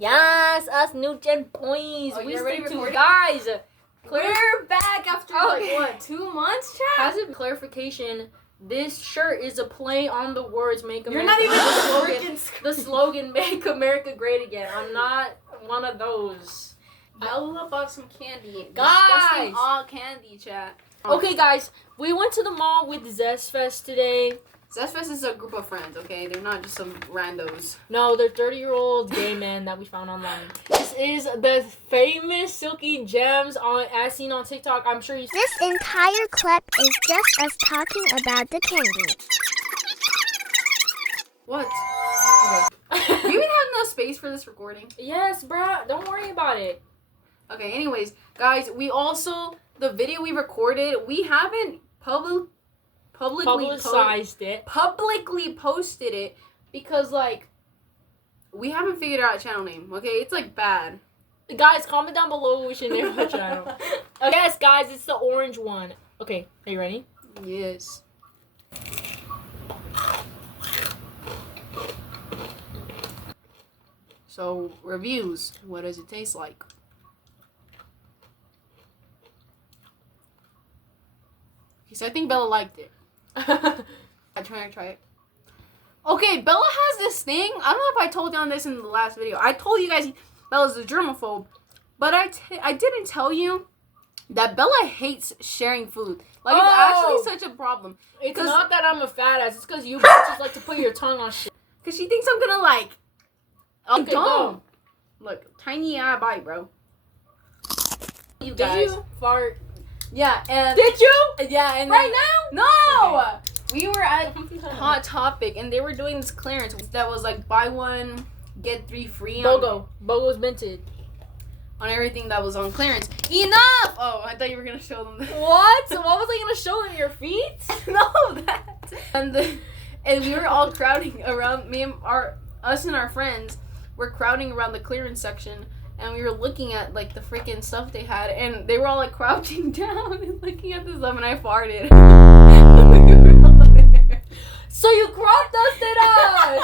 Yes, us new gen boys. Oh, We you're already stick to recording? guys. We're back after like what, 2 months, chat? Has a clarification. This shirt is a play on the words "Make America." You're not even the slogan. The slogan "Make America Great Again." I'm not one of those. Bella bought some candy. Guys! Disgusting all candy, chat. Okay, guys, we went to the mall with Zestfest today. Zestfest is a group of friends, okay? They're not just some randos. No, they're 30-year-old gay men that we found online. This is the famous Silky Gems as seen on TikTok. I'm sure you. This entire clip is just us talking about the candy. What? Okay. Do you even have enough space for this recording? Yes, bruh. Don't worry about it. Okay, anyways, guys, we also, the video we recorded, we haven't publicly posted it because, like, we haven't figured out a channel name, okay? It's, like, bad. Guys, comment down below what we should name our channel. Yes, guys, it's the orange one. Okay, are you ready? Yes. So, reviews. What does it taste like? So I think Bella liked it. I try it. Okay, Bella has this thing. I don't know if I told you on this in the last video. I told you guys Bella's a germaphobe, but I didn't tell you that Bella hates sharing food. Like, it's actually such a problem. It's not that I'm a fat ass. It's because you bitches like to put your tongue on shit. Because she thinks I'm gonna, like... Okay, go. Look, tiny bite, bro. You guys. Did you fart? Yeah, and... Did you? Yeah, and right then, now? No! Okay. We were at Hot Topic, and they were doing this clearance that was like buy one, get 3 free. BOGO's minted. On everything that was on clearance. Enough! Oh, I thought you were going to show them that. What? So what was I going to show them? Your feet? No, that. And we were all crowding around, us and our friends were crowding around the clearance section. And we were looking at, like, the freaking stuff they had. And they were all, like, crouching down and looking at the stuff. And I farted. So you crop dusted us!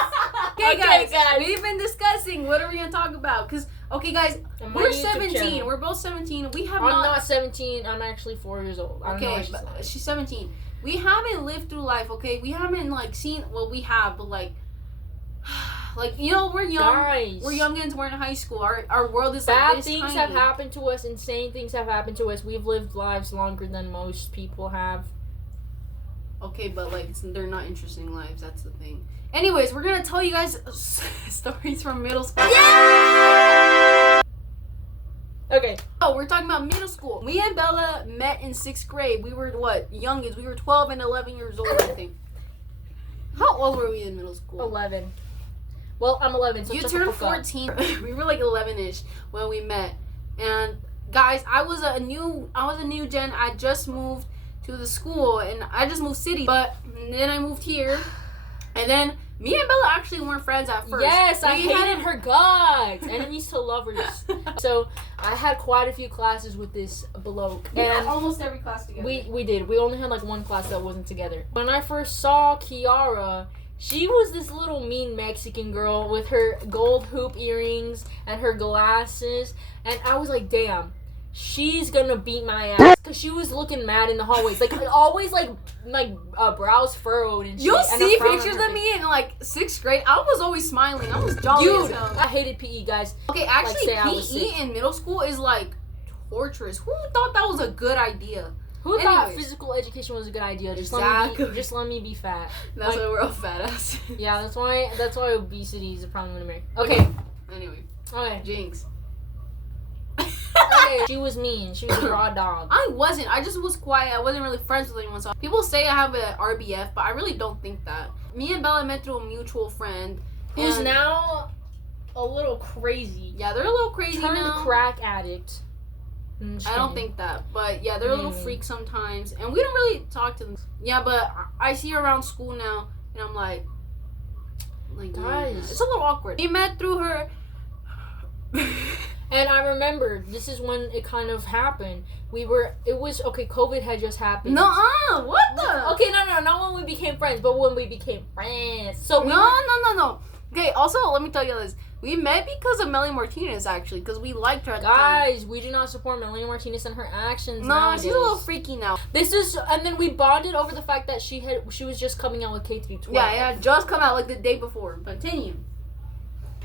Okay, guys. We've been discussing. What are we going to talk about? Because, okay, guys, we're 17. We're both 17. I'm not 17. I'm actually 4 years old. Okay, but she's 17. We haven't lived through life, okay? We haven't, like, seen... Well, we have, but, like... Like, you know, we're young. Guys, we're youngins. We're in high school. Our world is like bad this things tiny. have happened to us. Insane things have happened to us. We've lived lives longer than most people have. Okay, but like they're not interesting lives. That's the thing. Anyways, we're gonna tell you guys stories from middle school. Yeah! Okay. Oh, we're talking about middle school. Me and Bella met in 6th grade. We were what? Youngins. We were 12 and 11 years old, I think. How old were we in middle school? 11. Well, I'm 11, so you turned 14. We were like 11-ish when we met. And guys, I was a new gen. I just moved to the school and I just moved city. But then I moved here. And then me and Bella actually weren't friends at first. Yes, I hated her guts. Enemies to lovers. So I had quite a few classes with this bloke. And almost every class together. We did. We only had like one class that wasn't together. When I first saw Kiara, she was this little mean Mexican girl with her gold hoop earrings and her glasses. And I was like, damn, she's gonna beat my ass. Because she was looking mad in the hallways. Like, always, like brows furrowed and shit. You'll see pictures of me in, like, 6th grade. I was always smiling. I was jolly as hell. I hated PE, guys. Okay, actually, PE in middle school is, like, torturous. Who thought that was a good idea? Who thought physical education was a good idea? Just let me be fat. That's why we're all fat asses. Yeah, that's why obesity is a problem in America. Okay. Anyway. Okay. Jinx. Okay. She was mean. She was a raw dog. I wasn't. I just was quiet. I wasn't really friends with anyone. So people say I have a RBF, but I really don't think that. Me and Bella met through a mutual friend. Who's now a little crazy. Yeah, they're a little crazy now. Turned crack addict. I don't think that, but yeah, they're a little freaks sometimes, and we don't really talk to them. Yeah, but I see her around school now, and I'm like guys, yeah, it's a little awkward. We met through her, and I remember this is when it kind of happened. COVID had just happened. Nuh-uh, what the? Okay, no, not when we became friends, but when we became friends. So no. Okay, also let me tell you this. We met because of Melanie Martinez, actually, because we liked her at the time. Guys, we do not support Melanie Martinez and her actions. No, nowadays. she's a little freaky now. And then we bonded over the fact that she was just coming out with K-12. Yeah, just come out like the day before. Continue.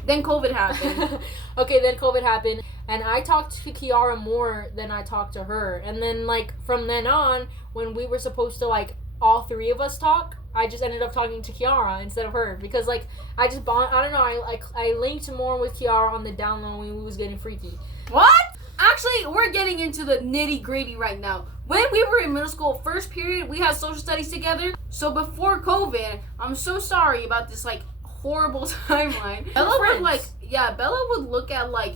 Then COVID happened. Okay, then COVID happened, and I talked to Kiara more than I talked to her. And then, like, from then on, when we were supposed to, like, all three of us talk, I just ended up talking to Kiara instead of her. Because, like, I just I don't know, I linked more with Kiara on the down low when we was getting freaky. What? Actually, we're getting into the nitty-gritty right now. When we were in middle school, first period, we had social studies together. So before COVID, I'm so sorry about this, like, horrible timeline. Bella would look at, like,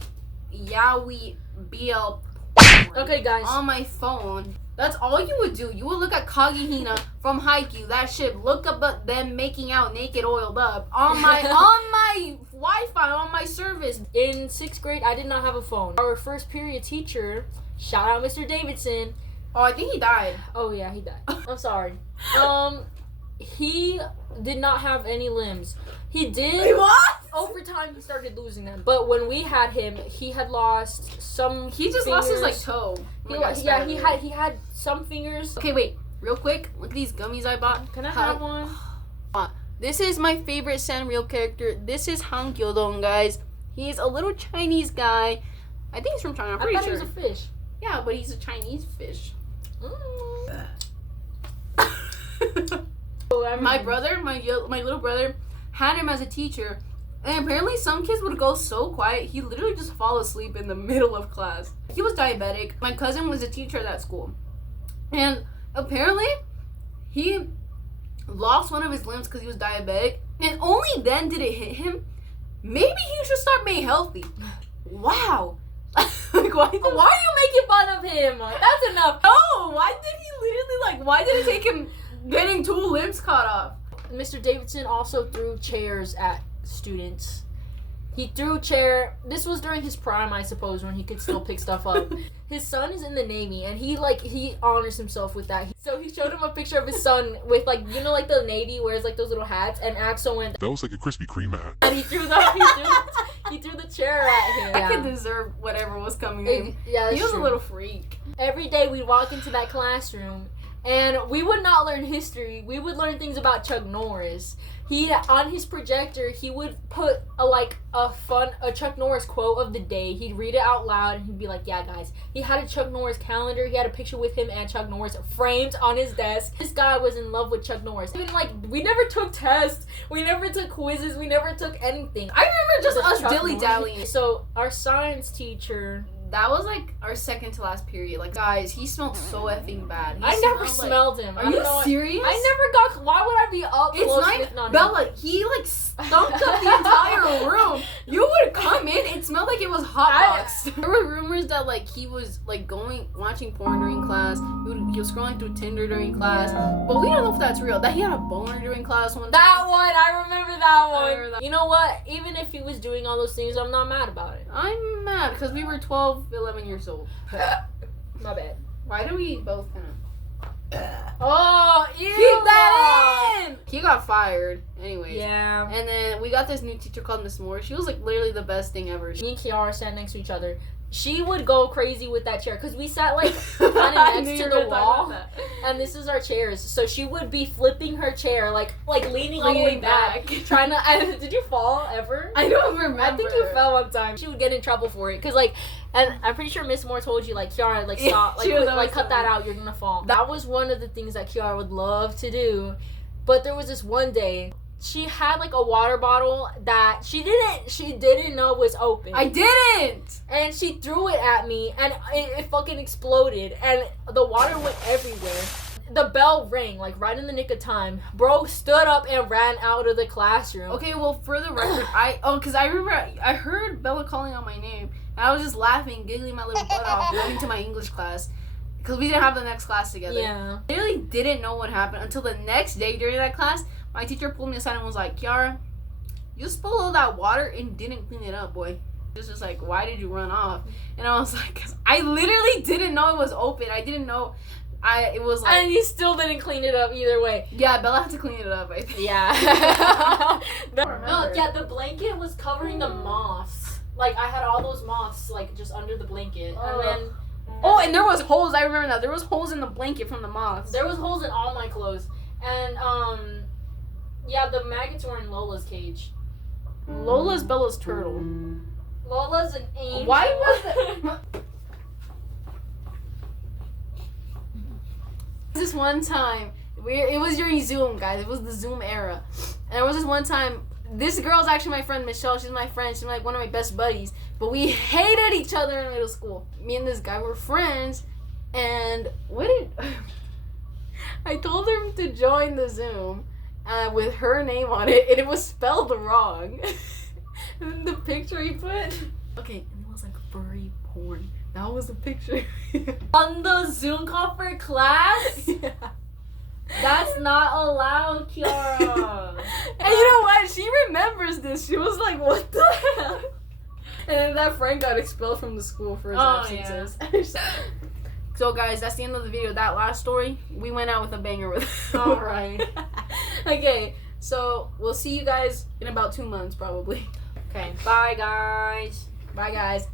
yaoi BL Okay, guys. on my phone. That's all you would do. You would look at Kagehina from Haikyuu, that shit, look up at them making out naked oiled up on my Wi-Fi, on my service. In 6th grade, I did not have a phone. Our first period teacher, shout out Mr. Davidson. Oh, I think he died. Oh yeah, he died. I'm sorry. He did not have any limbs. He did. What? Over time, he started losing them. But when we had him, he had lost some. He just fingers. lost his, like, toe. He had some fingers. Okay, wait. Real quick. Look at these gummies I bought. Can I have one? This is my favorite Sanrio character. This is Han Gyodong, guys. He's a little Chinese guy. I think he's from China. I'm pretty sure. He was a fish. Yeah, but he's a Chinese fish. My brother, my little brother, had him as a teacher, and apparently some kids would go so quiet, he literally just fall asleep in the middle of class. He was diabetic. My cousin was a teacher at that school, and apparently he lost one of his limbs because he was diabetic, and only then did it hit him. Maybe he should start being healthy. Wow. Like, why are you making fun of him? That's enough. No, why did it take him getting 2 limbs cut off? Mr. Davidson also threw chairs at students. He threw a chair. This was during his prime, I suppose, when he could still pick stuff up. His son is in the Navy, and he honors himself with that. So he showed him a picture of his son with, like, you know, like the Navy wears, like, those little hats, and Axel went, that was like a Krispy Kreme hat. and he threw the chair at him. I could deserve whatever was coming in. Yeah, that's he was true. a little freak. Every day we'd walk into that classroom, and we would not learn history. We would learn things about Chuck Norris. On his projector, he would put a Chuck Norris quote of the day. He'd read it out loud, and he'd be like, yeah, guys. He had a Chuck Norris calendar. He had a picture with him and Chuck Norris framed on his desk. This guy was in love with Chuck Norris. Even, like, we never took tests. We never took quizzes. We never took anything. I remember just us dilly-dallying. So, our science teacher... That was, like, our second to last period. Like, guys, he smelled so effing bad. I never smelled him. Are you serious? I never got... Why would I be up close sniffing on him? Bella, he, like, stunk up the entire room. You would come in, it smelled like it was hot box. There were rumors that, like, he was, like, watching porn during class. He was scrolling through Tinder during class. But we don't know if that's real. That he had a boner during class one time. That one! I remember that one. You know what? Even if he was doing all those things, I'm not mad about it. I'm mad because we were 11 years old. My bad. Why do we both kind of... Oh, ew! Keep that in! He got fired. Anyways. Yeah. And then we got this new teacher called Miss Moore. She was, like, literally the best thing ever. Me and Kiara sat next to each other. She would go crazy with that chair because we sat, like, kind of next to the wall, and this is our chairs. So she would be flipping her chair, like leaning all the way back, trying to. Did you fall ever? I don't remember. I think you fell one time. She would get in trouble for it because, like, and I'm pretty sure Miss Moore told you, like, Kiara, like, stop, like cut that out. You're gonna fall. That was one of the things that Kiara would love to do, but there was this one day. She had, like, a water bottle that she didn't know was open. I didn't! And she threw it at me, and it fucking exploded, and the water went everywhere. The bell rang, like, right in the nick of time. Bro stood up and ran out of the classroom. Okay, well, for the record, because I remember I heard Bella calling out my name, and I was just laughing, giggling my little butt off, running to my English class. Because we didn't have the next class together. Yeah. I really didn't know what happened until the next day during that class. My teacher pulled me aside and was like, Kiara, you spilled all that water and didn't clean it up, boy. It was just like, why did you run off? And I was like, 'cause I literally didn't know it was open. I didn't know. It was like, And you still didn't clean it up either way. yeah, Bella had to clean it up, I think. Yeah. No, Yeah, the blanket was covering the moths. Like, I had all those moths, like, just under the blanket. And then... Oh, and there was holes. I remember that. There was holes in the blanket from the moths. There was holes in all my clothes. And, yeah, the maggots were in Lola's cage. Lola's Bella's turtle. Lola's an angel. Why was it? This one time, it was during Zoom, guys. It was the Zoom era. And there was this one time, this girl's actually my friend, Michelle. She's my friend. She's like one of my best buddies. But we hated each other in middle school. Me and this guy were friends. And I told her to join the Zoom with her name on it. And it was spelled wrong. And then the picture he put. Okay, and it was like furry porn. That was the picture. On the Zoom call for class? Yeah. That's not allowed, Kiara. And you know what? She remembers this. She was like, what the hell? And then that friend got expelled from the school for his absences. So guys, that's the end of the video. That last story, we went out with a banger with Alright. Okay, so we'll see you guys in about 2 months probably. Okay, bye guys. Bye guys.